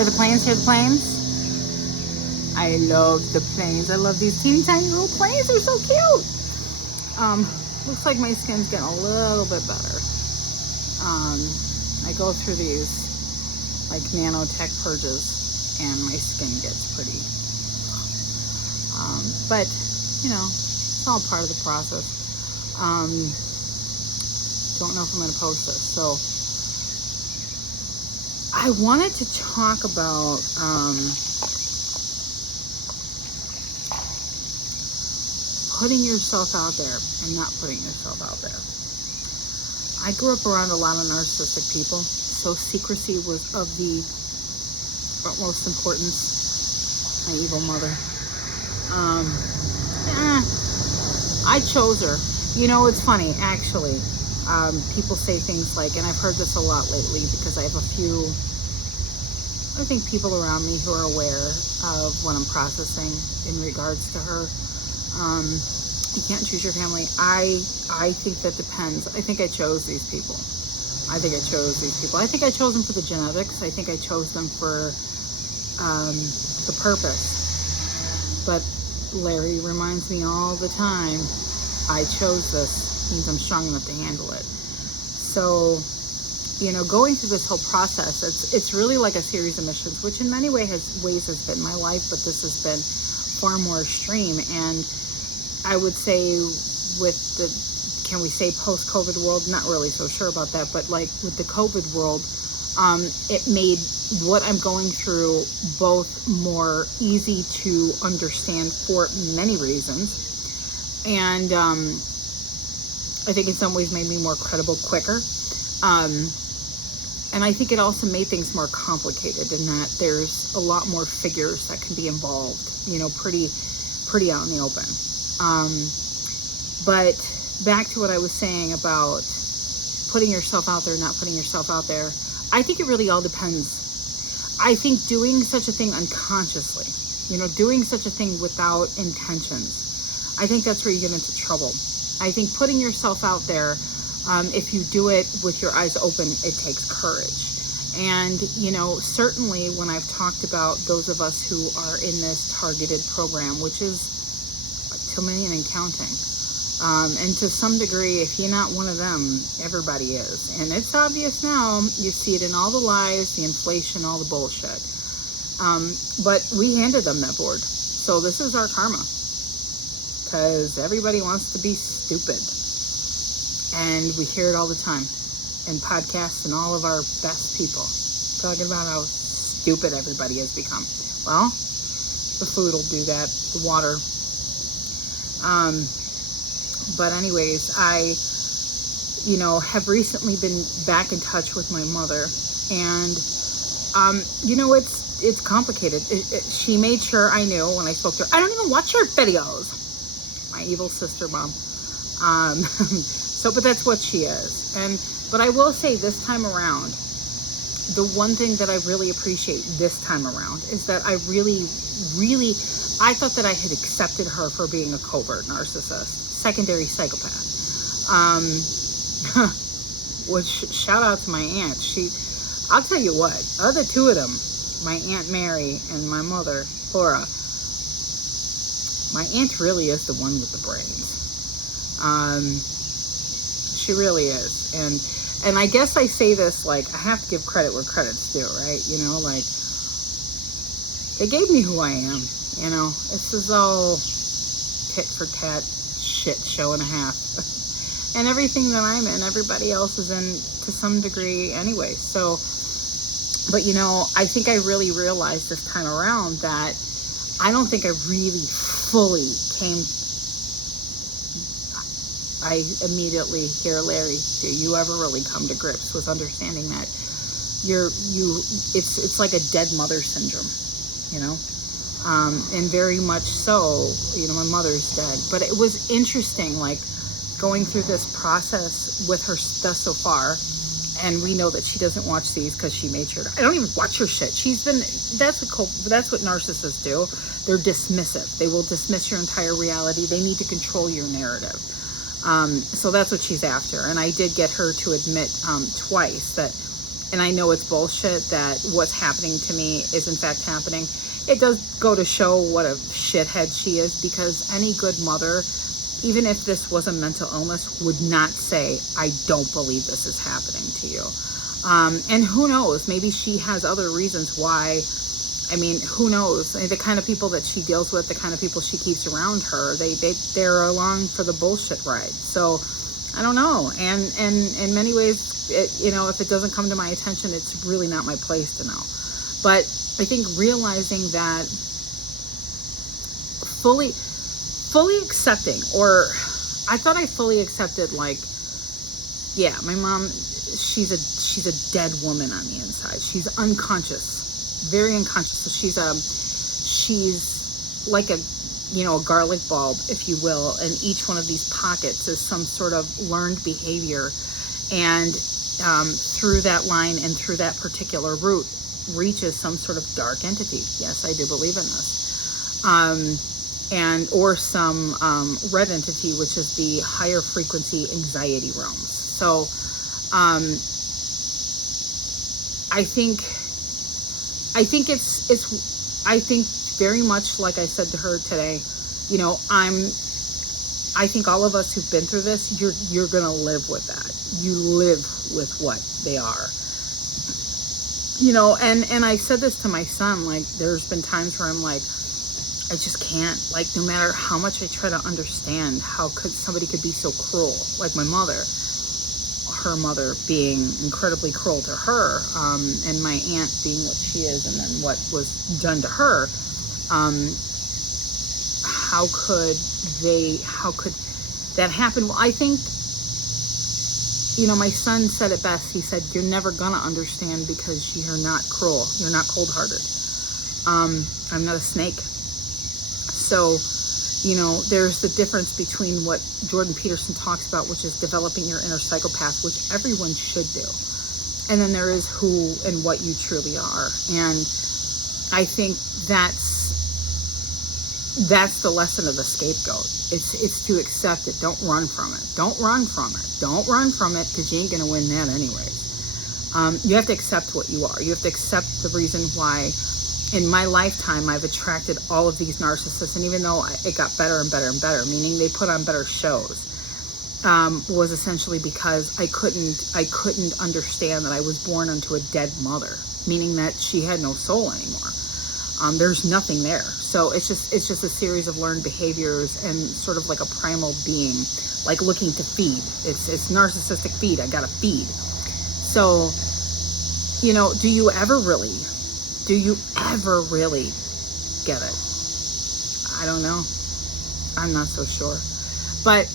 Hear the planes, hear the planes. I love the planes. I love these teeny tiny little planes. They're so cute. Looks like my skin's getting a little bit better. I go through these like nanotech purges and my skin gets pretty, but you know, it's all part of the process. Don't know if I'm going to post this. So I wanted to talk about, putting yourself out there and not putting yourself out there. I grew up around a lot of narcissistic people, so secrecy was of the utmost importance. My evil mother. I chose her. You know, it's funny, actually. People say things like, and I've heard this a lot lately because I have a few, I think, people around me who are aware of what I'm processing in regards to her. You can't choose your family. I think that depends. I think I chose these people. I think I chose them for the genetics. I think I chose them for the purpose. But Larry reminds me all the time, I chose this. Means I'm strong enough to handle it. So, you know, going through this whole process, it's really like a series of missions, which in many ways has been my life, but this has been far more extreme. And I would say with the, can we say post-COVID world? Not really so sure about that, but like with the COVID world, it made what I'm going through both more easy to understand for many reasons. And I think in some ways made me more credible quicker. And I think it also made things more complicated in that there's a lot more figures that can be involved, you know, pretty out in the open. But back to what I was saying about putting yourself out there, not putting yourself out there. I think it really all depends. I think doing such a thing unconsciously, you know, doing such a thing without intentions, I think that's where you get into trouble. I think putting yourself out there, if you do it with your eyes open, it takes courage. And, you know, certainly when I've talked about those of us who are in this targeted program, which is 2 million and counting, and to some degree, if you're not one of them, everybody is. And it's obvious now. You see it in all the lies, the inflation, all the bullshit. But we handed them that board. So this is our karma. Because everybody wants to be stupid. And we hear it all the time in podcasts and all of our best people talking about how stupid everybody has become. Well, the food will do that, the water. But anyways, I, you know, have recently been back in touch with my mother. And, you know, it's complicated. She made sure I knew when I spoke to her, I don't even watch your videos. My evil sister mom. So, but that's what she is. But I will say this time around, the one thing that I really appreciate this time around is that I really, I thought that I had accepted her for being a covert narcissist, secondary psychopath. Which, shout out to my aunt. I'll tell you what, of the two of them, my Aunt Mary and my mother, Laura, my aunt really is the one with the brains. She really is. And I guess I say this, like, I have to give credit where credit's due, right? You know, like, they gave me who I am, you know. This is all tit for tat shit show and a half. And everything that I'm in, everybody else is in to some degree anyway. So, but you know, I think I really realized this time around that I don't think I really fully came. I immediately hear, Larry, do you ever really come to grips with understanding that it's like a dead mother syndrome, you know? And very much so, you know, my mother's dead. But it was interesting, like, going through this process with her thus so far. And we know that she doesn't watch these because she made sure I don't even watch her shit. That's what narcissists do. They're dismissive. They will dismiss your entire reality. They need to control your narrative. So that's what she's after. And I did get her to admit twice that and I know it's bullshit that what's happening to me is in fact happening, it does go to show what a shithead she is, because any good mother, even if this was a mental illness, would not say, I don't believe this is happening to you. And who knows, maybe she has other reasons why. I mean, who knows? The kind of people that she deals with, the kind of people she keeps around her, they're along for the bullshit ride. So I don't know. And in many ways, if it doesn't come to my attention, it's really not my place to know. But I think realizing that fully accepting, or I thought I fully accepted, like, yeah, my mom, she's a dead woman on the inside. She's unconscious, very unconscious. So she's like a garlic bulb, if you will, and each one of these pockets is some sort of learned behavior, and through that line and through that particular route reaches some sort of dark entity. Yes, I do believe in this. Or some red entity, which is the higher frequency anxiety realms. So I think very much like I said to her today, I think all of us who've been through this, you're gonna live with that. You live with what they are. And I said this to my son, like, there's been times where I'm like, I just can't, like, no matter how much I try to understand, how somebody could be so cruel, like my mother, her mother being incredibly cruel to her, and my aunt being what she is, and then what was done to her. How could that happen? Well, I think, my son said it best. He said, you're never gonna understand because you're not cruel. You're not cold-hearted. I'm not a snake. So, there's the difference between what Jordan Peterson talks about, which is developing your inner psychopath, which everyone should do. And then there is who and what you truly are. And I think that's the lesson of the scapegoat. It's to accept it. Don't run from it. Don't run from it. Don't run from it, because you ain't going to win that anyways. You have to accept what you are. You have to accept the reason why in my lifetime I've attracted all of these narcissists. And even though it got better and better and better, meaning they put on better shows, was essentially because I couldn't understand that I was born unto a dead mother, meaning that she had no soul anymore. There's nothing there. So it's just a series of learned behaviors and sort of like a primal being, like looking to feed. It's narcissistic feed. I gotta feed. So, do you ever really get it? I don't know. I'm not so sure. But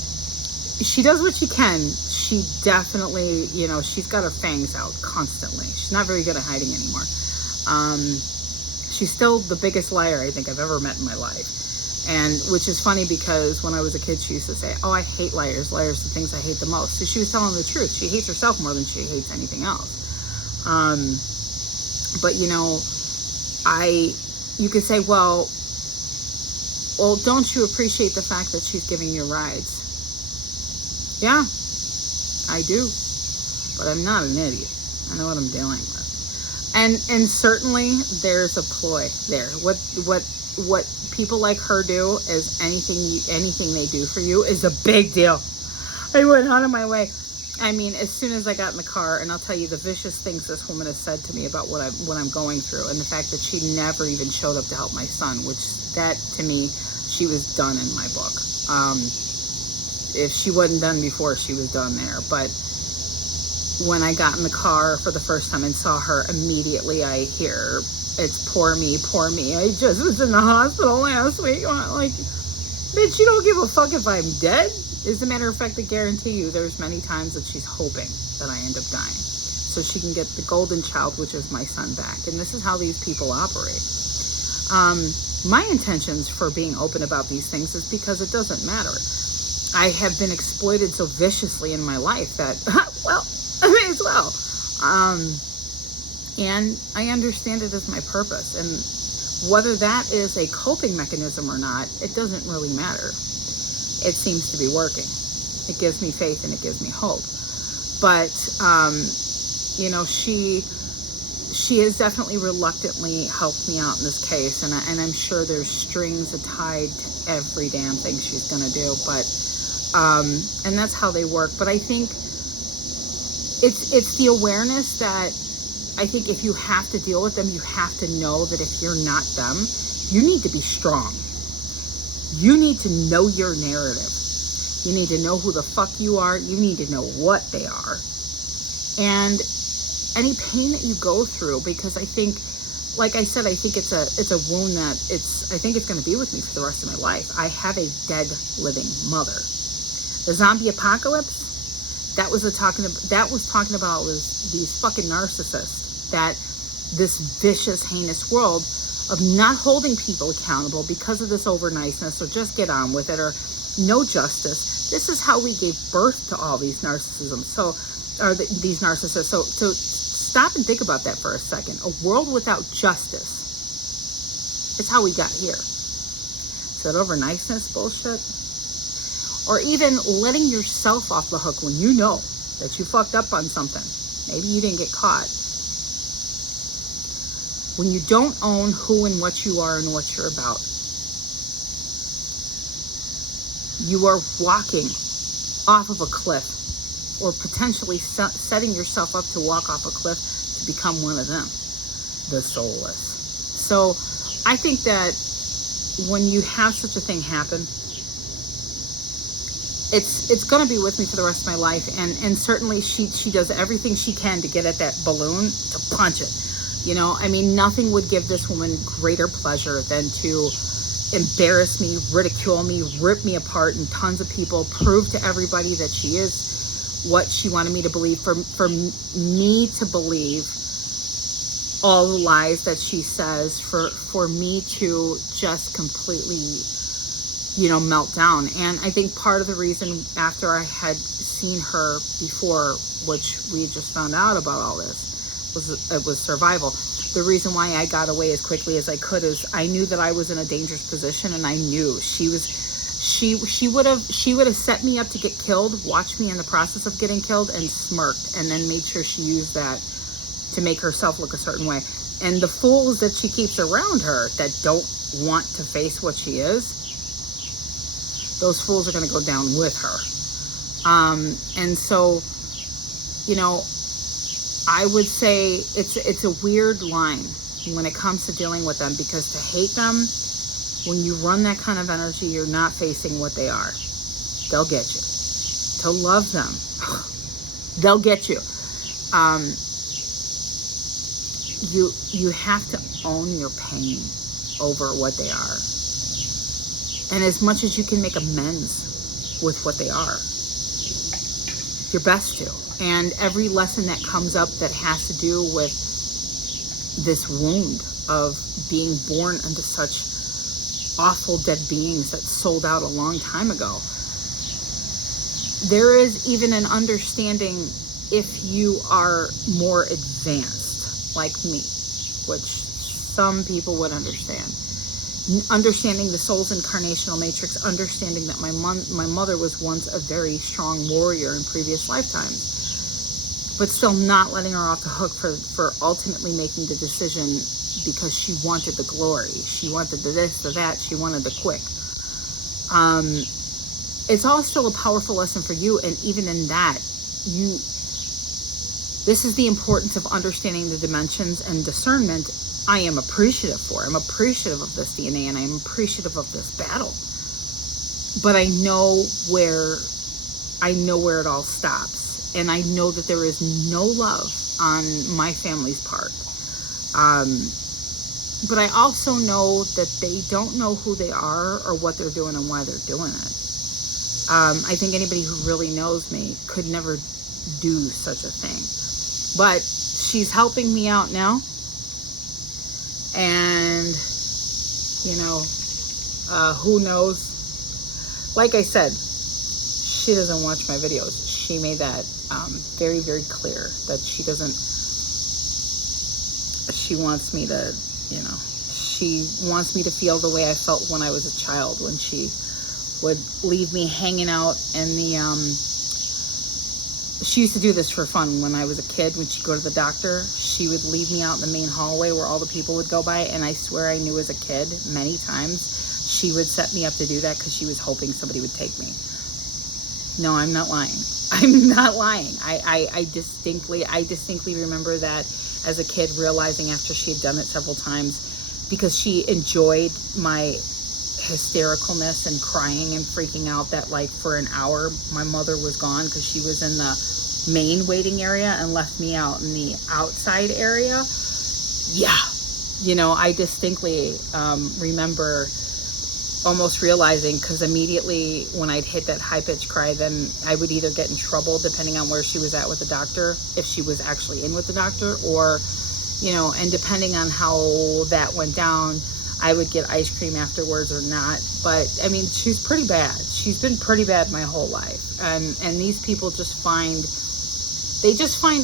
she does what she can. She definitely, she's got her fangs out constantly. She's not very good at hiding anymore. She's still the biggest liar I think I've ever met in my life. And which is funny, because when I was a kid, she used to say, oh, I hate liars. Liars are the things I hate the most. So she was telling the truth. She hates herself more than she hates anything else. But you could say, well, don't you appreciate the fact that she's giving you rides? Yeah, I do. But I'm not an idiot. I know what I'm dealing with. And certainly there's a ploy there. What people like her do is anything they do for you is a big deal. I went out of my way. I mean, as soon as I got in the car, and I'll tell you the vicious things this woman has said to me about what I'm going through, and the fact that she never even showed up to help my son, which that to me, she was done in my book. If she wasn't done before, she was done there. But when I got in the car for the first time and saw her, immediately I hear, it's poor me, poor me. I just was in the hospital last week. I'm like, bitch, you don't give a fuck if I'm dead? As a matter of fact, I guarantee you there's many times that she's hoping that I end up dying so she can get the golden child, which is my son, back. And this is how these people operate. My intentions for being open about these things is because it doesn't matter. I have been exploited so viciously in my life that, well, I may as well. And I understand it as my purpose. And whether that is a coping mechanism or not, it doesn't really matter. It seems to be working. It gives me faith and it gives me hope. But you know, she has definitely reluctantly helped me out in this case, and I'm sure there's strings tied to every damn thing she's gonna do, but and that's how they work. But I think it's the awareness that I think if you have to deal with them, you have to know that if you're not them, you need to be strong. You need to know your narrative. You need to know who the fuck you are. You need to know what they are. And any pain that you go through, because I think, like I said, I think it's a wound that I think it's going to be with me for the rest of my life. I have a dead living mother. The zombie apocalypse, that was talking about was these fucking narcissists, that this vicious, heinous world of not holding people accountable because of this over niceness, or just get on with it, or no justice. This is how we gave birth to all these narcissisms. These narcissists. So stop and think about that for a second. A world without justice. It's how we got here. Is that over niceness bullshit? Or even letting yourself off the hook when you know that you fucked up on something. Maybe you didn't get caught. When you don't own who and what you are and what you're about. You are walking off of a cliff, or potentially setting yourself up to walk off a cliff to become one of them, the soulless. So I think that when you have such a thing happen, it's going to be with me for the rest of my life. And certainly she does everything she can to get at that balloon, to punch it. You know, I mean, nothing would give this woman greater pleasure than to embarrass me, ridicule me, rip me apart in tons of people, prove to everybody that she is what she wanted me to believe, for me to believe all the lies that she says, for me to just completely, you know, melt down. And I think part of the reason, after I had seen her before, which we just found out about all this, was survival. The reason why I got away as quickly as I could is I knew that I was in a dangerous position, and I knew she would have set me up to get killed, watched me in the process of getting killed, and smirked, and then made sure she used that to make herself look a certain way. And the fools that she keeps around her that don't want to face what she is, those fools are going to go down with her. And so, you know, I would say it's a weird line when it comes to dealing with them, because to hate them, when you run that kind of energy, you're not facing what they are. They'll get you. To love them, they'll get you. You have to own your pain over what they are. And as much as you can make amends with what they are, your best to. And every lesson that comes up that has to do with this wound of being born into such awful dead beings that sold out a long time ago. There is even an understanding, if you are more advanced, like me, which some people would understand. Understanding the soul's incarnational matrix, understanding that my mother was once a very strong warrior in previous lifetimes, but still not letting her off the hook for ultimately making the decision because she wanted the glory. She wanted the this, the that. She wanted the quick. It's all still a powerful lesson for you. And even in that, this is the importance of understanding the dimensions and discernment. I am appreciative for. I'm appreciative of this DNA, and I'm appreciative of this battle. But I know where it all stops. And I know that there is no love on my family's part. But I also know that they don't know who they are or what they're doing and why they're doing it. I think anybody who really knows me could never do such a thing. But she's helping me out now. And, you know, who knows? Like I said, she doesn't watch my videos. She made that very, very clear that she wants me to, you know, she wants me to feel the way I felt when I was a child, when she would leave me hanging out in she used to do this for fun when I was a kid. When she'd go to the doctor, she would leave me out in the main hallway where all the people would go by. And I swear I knew as a kid, many times, she would set me up to do that because she was hoping somebody would take me. No, I'm not lying. I'm not lying. I distinctly remember that as a kid, realizing after she had done it several times, because she enjoyed my hystericalness and crying and freaking out, that like for an hour my mother was gone because she was in the main waiting area and left me out in the outside area. Yeah, you know, I distinctly remember almost realizing, because immediately when I'd hit that high-pitched cry, then I would either get in trouble depending on where she was at with the doctor, if she was actually in with the doctor, or, you know, and depending on how that went down, I would get ice cream afterwards or not. But I mean, she's pretty bad. She's been pretty bad my whole life. And these people just find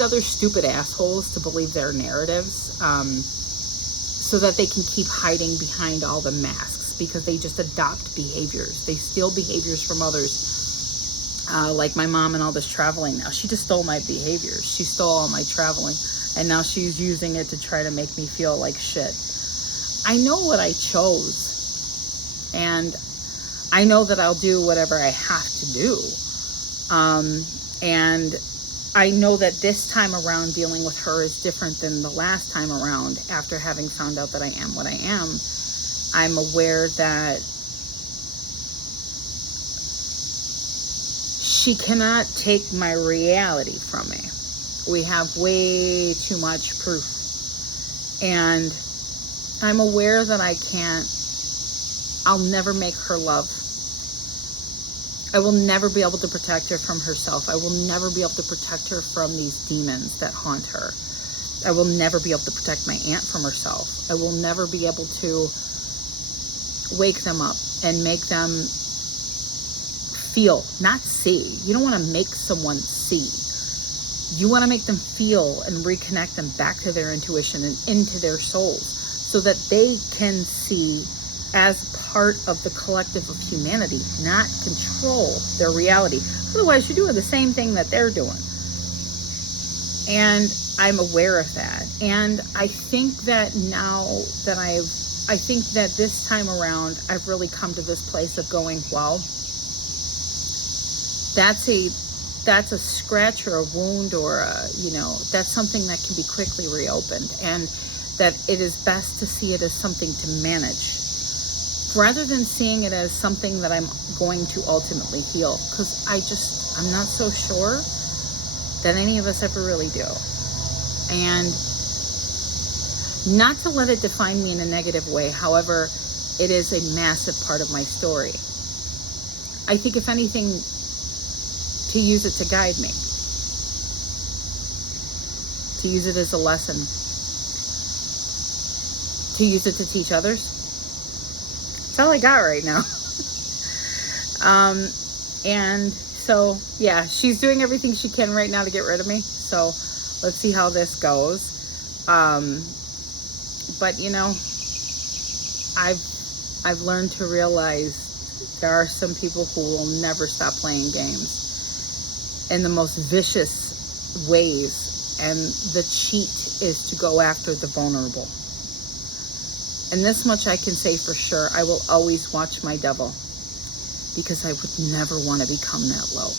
other stupid assholes to believe their narratives, so that they can keep hiding behind all the masks, because they just adopt behaviors. They steal behaviors from others. Like my mom and all this traveling now. She just stole my behaviors. She stole all my traveling. And now she's using it to try to make me feel like shit. I know what I chose, and I know that I'll do whatever I have to do. And I know that this time around dealing with her is different than the last time around. After having found out that I am what I am, I'm aware that she cannot take my reality from me. We have way too much proof. And I'm aware that I'll never make her love. I will never be able to protect her from herself. I will never be able to protect her from these demons that haunt her. I will never be able to protect my aunt from herself. I will never be able to wake them up and make them feel, not see. You don't want to make someone see. You want to make them feel and reconnect them back to their intuition and into their souls, so that they can see as part of the collective of humanity, not control their reality. Otherwise, you're doing the same thing that they're doing. And I'm aware of that. And I think that now that I think that this time around, I've really come to this place of going, well, that's a scratch or a wound, or that's something that can be quickly reopened. And that it is best to see it as something to manage, rather than seeing it as something that I'm going to ultimately heal. Because I'm not so sure that any of us ever really do. And not to let it define me in a negative way. However, it is a massive part of my story. I think, if anything, to use it to guide me, to use it as a lesson, to use it to teach others. That's all I got right now. And so, yeah, she's doing everything she can right now to get rid of me. So let's see how this goes. But you know, I've learned to realize there are some people who will never stop playing games in the most vicious ways, and the cheat is to go after the vulnerable. And this much I can say for sure: I will always watch my devil, because I would never want to become that low.